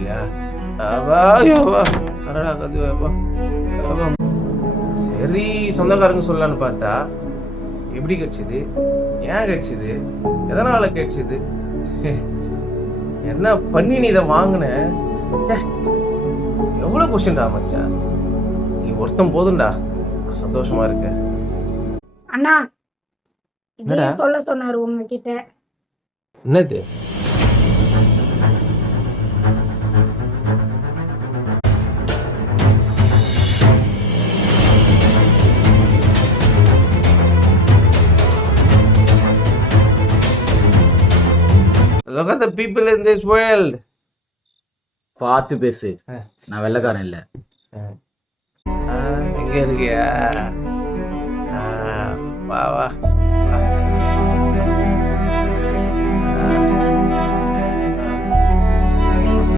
இல்லையா? ஐயோவா அடடா கதுவாப்பா. சரி சொந்தக்காரங்க சொல்லலான்னு பார்த்தா எப்படி கிடைச்சது, ஏன் கிடைச்சது, எதனால கிடைச்சது, என்ன பண்ணி நீ இதை வாங்கின, எவ்வளவு கொஸ்டின்டா மச்சான். நீ ஒருத்தன் போதும்டா, நான் சந்தோஷமா இருக்கேன். அண்ணா என்னடா இதையும் சொல்ல சொன்னாரு உங்ககிட்ட. என்னது? Look at the people in this world. பார்த்து பேசு, நான் வெள்ளைக்காரன் இல்லை. எங்க இருக்கியா? வா வா.